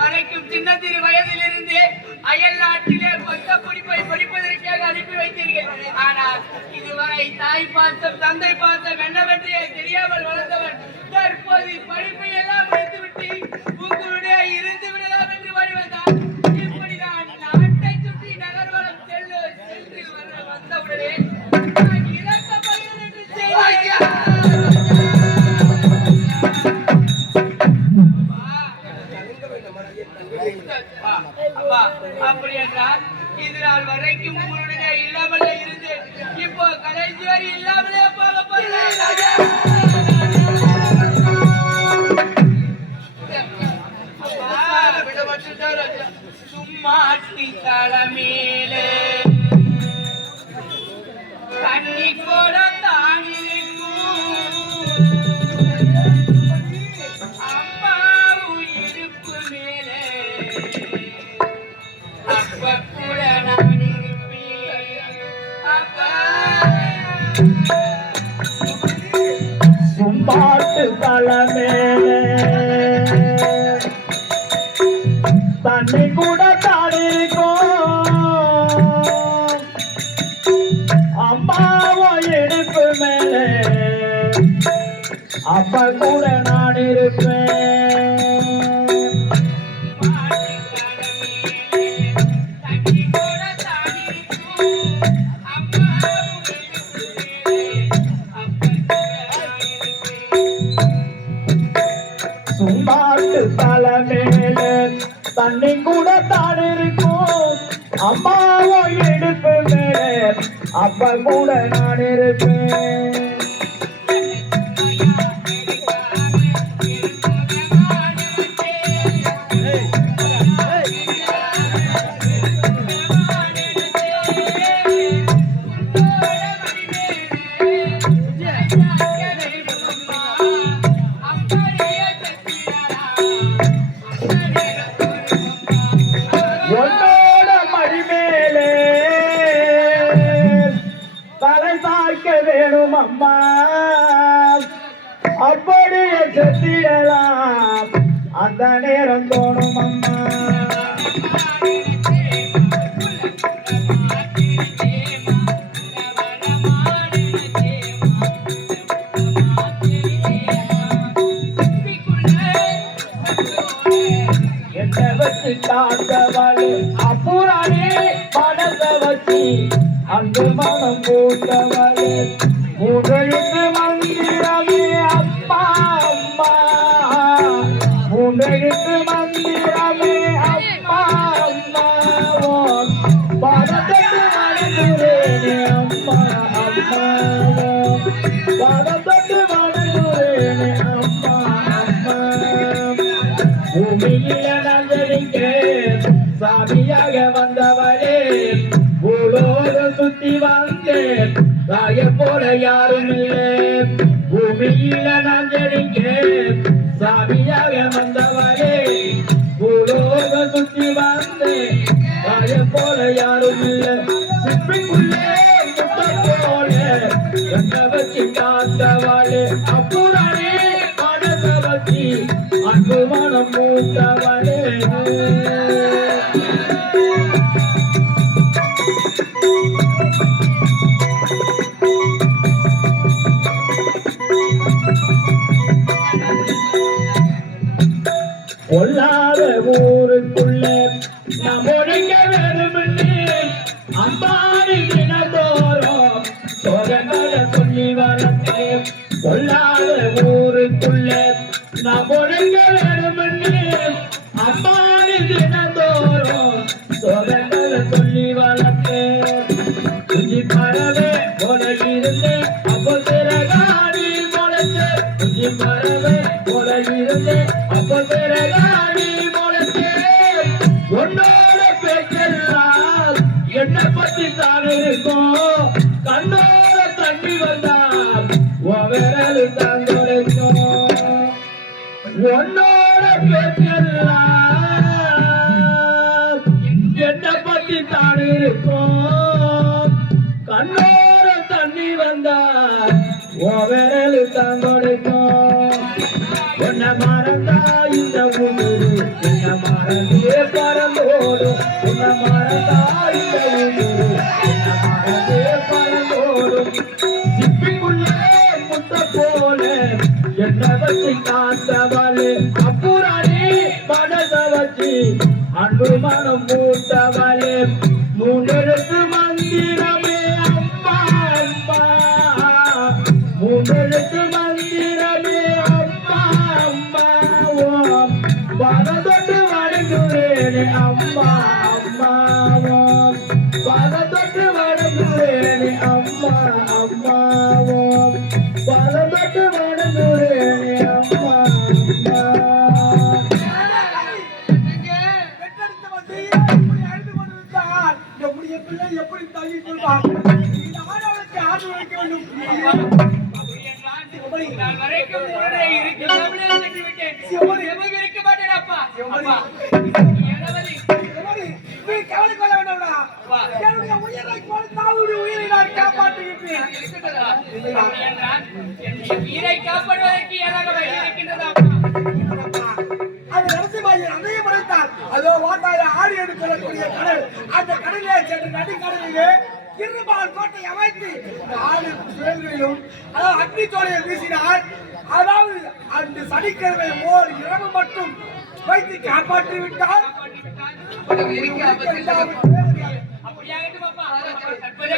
வரைக்கும் சின்ன சிறு வயதிலிருந்து அயல் நாட்டிலே கொத்த குடிப்பை படிப்பதற்காக அனுப்பி வைத்தீர்கள். ஆனால் இதுவரை தாய் பாசம் தந்தை பாசம் என்னவென்றே தெரியாமல் வளர்ந்தவன் தற்போது படிப்பை எல்லாம் முடித்துவிட்டு உங்களுடைய இருந்து விடலாம் என்று வழிவந்தார். இப்படிதான் நாட்டை சுற்றி நகர்வலம் சென்று வந்தவுடனே இறக்கப்படுகிறேன் என்று செய்தார். அப்படி என்றால் இது நாள் வரைக்கும் உங்களுடைய இல்லாமலே இருந்து இப்போ கடைசி வரை இல்லாமலே போக போகிறேன். சும்மாட்டி தலைமையிலே தண்ணி கூட சும்மாட்டு தலைமையிலே தண்ணி கூட தாடிக்கும் அம்மாவோ இடுப்பு மேலே அப்ப கூட நான் இருப்பேன். சும்மாட்டு தலைமையில தண்ணி கூட தான் இருக்கும் அம்மாவோ இடுப்பு மேலே அப்ப கூட நான் இருப்பேன். வேணும் அம்மா அப்படியே செத்திடலாம் அந்த நேரம் தோணும் அம்மா. என்ன வச்சு காத்தவள் அப்புறானே மனசை வச்சு அங்கு மனம் போட்டவள் மூன்றெழுத்து மந்திரமே அப்பா அம்மா மூன்றெழுத்து மந்திரமே அப்பா அம்மா பதத்தட்டு வணங்குறேனே அம்மா அம்மா பதத்தட்டு வணங்குறேனே அம்மா அம்மா. பூமியில நஞ்சடிக்க சாமியாக வந்தவளே பூலோகம் சுத்தி வந்தேன் தாய போல யாரும் இல்லை. பூமியில நான் ஜெடிக்க சாமியாக வந்தவரே பூலோகம் சுத்தி வந்தேன் தாய போல யாரும் இல்லை. சிப்பிக்குள்ளே முட்டை போல என்ன வச்சு காத்தவளே அப்புறானே மனசை வச்சு அன்பு மனம் மூத்தவளே. பொல்லாத ஊருக்குள்ள நாம் ஒழுங்க வேணும்னு அம்பாடி தினதோறும் சோகங்களை சொல்லி வளர்த்தேன். பொல்லாத ஊருக்குள்ள நாம் ஒழுங்க வேணும்னு அம்பாடி தினதோறும் சோகங்களை சொல்லி வளர்த்தேன். குஞ்சி பறவை போல இருந்தேன் அப்போ சிறகாடி முளைச்சே. குஞ்சி பறவை போல இருந்தேன் அப்போ சிறகாடி முளைச்சே. உன்னோட பேச்செல்லாம் என்ன பத்தி தான் இருக்கும் கண்ணோட தண்ணி வந்தா விரல் தான் துடைக்கும். உன்னோட பேச்செல்லாம் என்ன பத்தி தான் இருக்கும் கண்ணோட தண்ணி வந்தா விரல் தான் துடைக்கும். உன்னை மறந்தா இந்த ஊரு என்ன மறந்தே பறந்தோடும் உன்னை மறந்தா இந்த ஊரு என்ன மறந்தே பறந்தோடும் சிப்பிக்குள்ளே முட்டை போல என்ன வச்சு காத்தவளே அப்புறாணி மனச வச்சு அன்பு மனம் மூத்தவளே மூன்றெழுத்து மந்திரமே அம்மா அம்மா மூன்றெழுத்து மந்திரமே அம்மா அம்மா ஓம் பலதொட்டு வணங்குறேனே அம்மா அம்மா ஓம் பலதொட்டு வணங்குறேனே அம்மா அம்மா ஓம் பலதொட்டு வணங்குறேனே அம்மா அம்மா பெற்றெடுத்த வந்து இப்படி அழுது கொண்டிருந்தால் எப்படி பிள்ளை எப்படி தள்ளி கொள்வார் இந்த ஆடவளுக்கு ஆடு வைக்க வேண்டும் அப்படி என்றால் நான் வரைக்கும் உடனே இருக்கிறார்களே சென்று விட்டேன். எமக்கு இருக்க மாட்டேன் அப்பா. அப்பா, எனவதி. நீ கவலை கொள்ள வேண்டாம்டா. என்னுடைய உயிரை தாவுடைய உயிரை நான் காப்பாற்றுகிறேன். இருக்கிறதா? அப்படி என்றால் என்னுடைய உயிரை காப்பாடுவதற்கு ஏதாக வழி இருக்கின்றதா அப்பா? அது நரசிம்மாயின் அன்னையை படைத்தார். அதோ வாட்டாய ஆடி எடுக்கக்கூடிய கடல். அந்த கடலிலே சென்று நடுக்கடலிலே இருபால் கோட்டை அமைத்து 4 சுழல்களிலும் அதாவது அக்னி சோலையை வீசினார். அதாவது அந்த சனிக்கிழமை ஓர் இரவு மட்டும் வைத்து காப்பாற்றி விட்டால் அப்படியாகட்டும் அப்பா. தற்போதைய